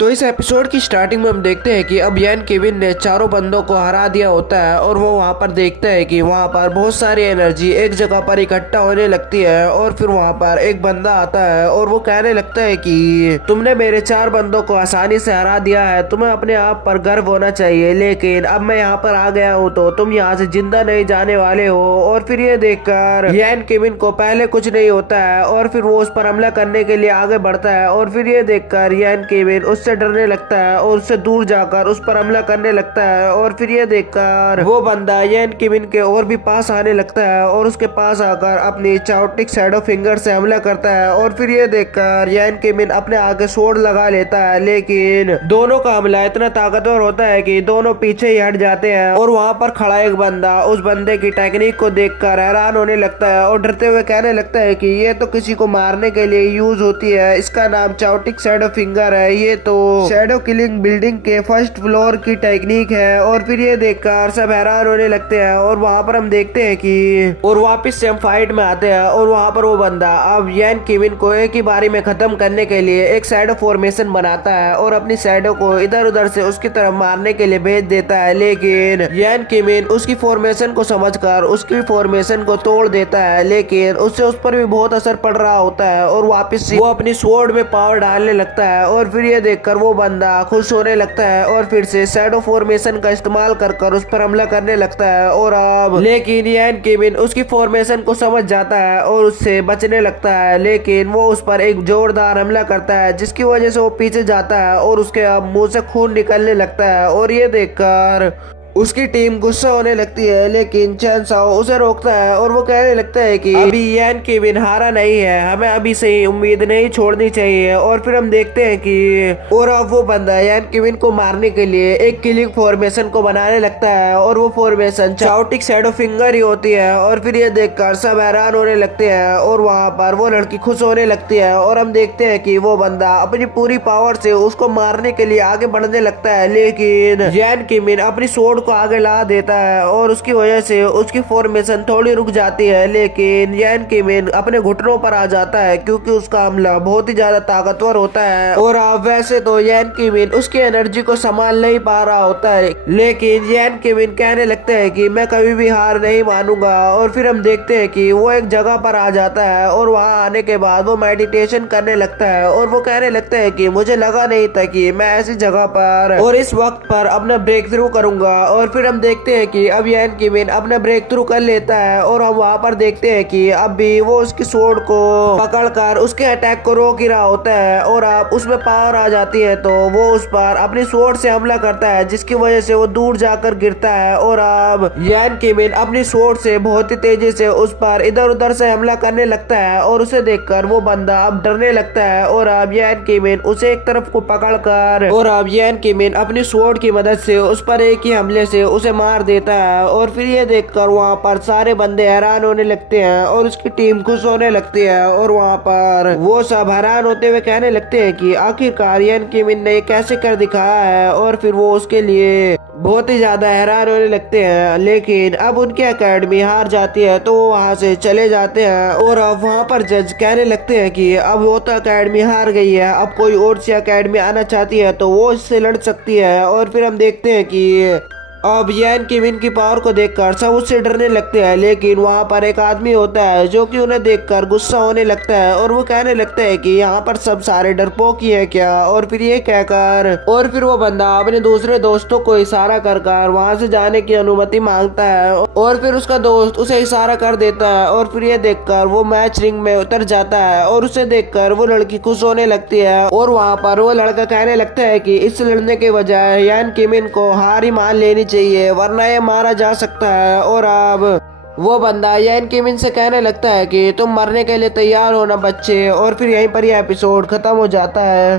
तो इस एपिसोड की स्टार्टिंग में हम देखते हैं कि अब यान केविन ने चारों बंदों को हरा दिया होता है और वो वहाँ पर देखता है कि वहाँ पर बहुत सारी एनर्जी एक जगह पर इकट्ठा होने लगती है। और फिर वहाँ पर एक बंदा आता है और वो कहने लगता है कि तुमने मेरे 4 बंदों को आसानी से हरा दिया है, तुम्हें अपने आप पर गर्व होना चाहिए, लेकिन अब मैं यहाँ पर आ गया हूँ तो तुम यहाँ से जिंदा नहीं जाने वाले हो। और फिर ये देखकर यान केविन को पहले कुछ नहीं होता है और फिर वो उस पर हमला करने के लिए आगे बढ़ता है। और फिर ये देखकर यान केविन उससे डरने लगता है और उससे दूर जाकर उस पर हमला करने लगता है। और फिर ये देखकर वो बंदा यान केविन के और भी पास आने लगता है और उसके पास आकर अपनी चाओटिक शैडो फिंगर से हमला करता है। और फिर ये देखकर यान केविन अपने आगे स्वॉर्ड लगा लेता है, लेकिन दोनों का हमला इतना ताकतवर होता है कि दोनों पीछे ही हट जाते हैं। और वहाँ पर खड़ा एक बंदा उस बंदे की टेक्निक को देखकर हैरान होने लगता है और डरते हुए कहने लगता है कि ये तो किसी को मारने के लिए यूज होती है, इसका नाम चाओटिक शैडो फिंगर है, ये तो शैडो किलिंग बिल्डिंग के फर्स्ट फ्लोर की टेक्निक है। और फिर ये देखकर सब हैरान होने लगते हैं और वहाँ पर हम देखते हैं कि और वापस से हम फाइट में आते हैं और वहाँ पर वो बंदा अब यान केविन को एक ही बारी में खत्म करने के लिए एक शैडो फॉर्मेशन बनाता है और अपनी शैडो को इधर उधर से उसकी तरफ मारने के लिए भेज देता है। लेकिन यान केविन उसकी फॉर्मेशन को समझकर उसकी फॉर्मेशन को तोड़ देता है, लेकिन उससे उस पर भी बहुत असर पड़ रहा होता है और वापस वो अपनी स्वॉर्ड में पावर डालने लगता है। और फिर ये देखकर वो बंदा खुश होने लगता है और फिर से शैडो फॉर्मेशन का इस्तेमाल कर उस पर हमला करने लगता है। और अब लेकिन यान केविन उसकी फॉर्मेशन को समझ जाता है और उससे बचने लगता है, लेकिन वो उस पर एक जोरदार हमला करता है जिसकी वजह से वो पीछे जाता है और उसके अब मुंह से खून निकलने लगता है। और ये देखकर उसकी टीम गुस्सा होने लगती है, लेकिन चैन साओ उसे रोकता है और वो कहने लगता है कि अभी यान केविन हारा नहीं है, हमें अभी से ही उम्मीद नहीं छोड़नी चाहिए। और फिर हम देखते हैं कि और अब वो बंदा यान केविन को मारने के लिए एक किलिंग फॉर्मेशन को बनाने लगता है और वो फॉर्मेशन चाओटिक शैडो फिंगर ही होती है। और फिर ये देखकर सब हैरान होने लगते हैं और वहाँ पर वो लड़की खुश होने लगती है और हम देखते हैं कि वो बंदा अपनी पूरी पावर से उसको मारने के लिए आगे बढ़ने लगता है, लेकिन यान केविन अपनी स्वॉर्ड को आगे ला देता है और उसकी वजह से उसकी फॉर्मेशन थोड़ी रुक जाती है। लेकिन यान केविन अपने घुटनों पर आ जाता है क्योंकि उसका हमला बहुत ही ज्यादा ताकतवर होता है। और अब वैसे तो यान केविन उसकी एनर्जी को संभाल नहीं पा रहा होता है, लेकिन यान केविन कहने लगता है कि मैं कभी भी हार नहीं मानूंगा। और फिर हम देखते हैं कि वो एक जगह पर आ जाता है और वहां आने के बाद वो मेडिटेशन करने लगता है और वो कहने लगता है कि मुझे लगा नहीं था कि मैं ऐसी जगह पर और इस वक्त पर अपना ब्रेक थ्रू करूंगा। और फिर हम देखते हैं कि अब यान केविन अपना ब्रेक थ्रू कर लेता है और हम वहाँ पर देखते हैं कि अब भी वो उसकी स्वॉर्ड को पकड़कर उसके अटैक को रोक ही रहा होता है और अब उसमें पावर आ जाती है तो वो उस पर अपनी स्वॉर्ड से हमला करता है जिसकी वजह से वो दूर जाकर गिरता है। और अब यान केविन अपनी स्वॉर्ड से बहुत ही तेजी से उस पर इधर उधर से हमला करने लगता है और उसे देखकर वो बंदा अब डरने लगता है। और अब यान केविन उसे एक तरफ को पकड़कर और अब यान केविन अपनी स्वॉर्ड की मदद से उस पर एक ही हमले से उसे मार देता है। और फिर ये देखकर वहाँ पर सारे बंदे हैरान होने लगते हैं और उसकी टीम खुश होने लगती है और वहाँ पर वो सब हैरान होते हुए कहने लगते हैं कि आखिरकार यान केविन ने कैसे कर दिखाया है। और फिर वो उसके लिए बहुत ही ज्यादा हैरान होने लगते हैं, लेकिन अब उनकी एकेडमी हार जाती है तो वो वहाँ से चले जाते हैं। और अब वहाँ पर जज कहने लगते हैं कि अब वो तो एकेडमी हार गई है, अब कोई और सी एकेडमी आना चाहती है तो वो इससे लड़ सकती है। और फिर हम देखते हैं कि अब यान केविन की पावर को देखकर सब उससे डरने लगते हैं, लेकिन वहाँ पर एक आदमी होता है जो कि उन्हें देखकर गुस्सा होने लगता है और वो कहने लगता है कि यहाँ पर सब सारे डरपोक ही है क्या। और फिर ये कहकर और फिर वो बंदा अपने दूसरे दोस्तों को इशारा कर वहाँ से जाने की अनुमति मांगता है और फिर उसका दोस्त उसे इशारा कर देता है। और फिर ये देखकर वो मैच रिंग में उतर जाता है और उसे देखकर वो लड़की खुश होने लगती है और वहाँ पर वो लड़का कहने लगता है कि इससे लड़ने के बजाय यान केविन को हार ही मान लेनी चाहिए वरना ये मारा जा सकता है। और अब वो बंदा यान केविन से कहने लगता है कि तुम मरने के लिए तैयार हो ना बच्चे। और फिर यहीं पर यह एपिसोड खत्म हो जाता है।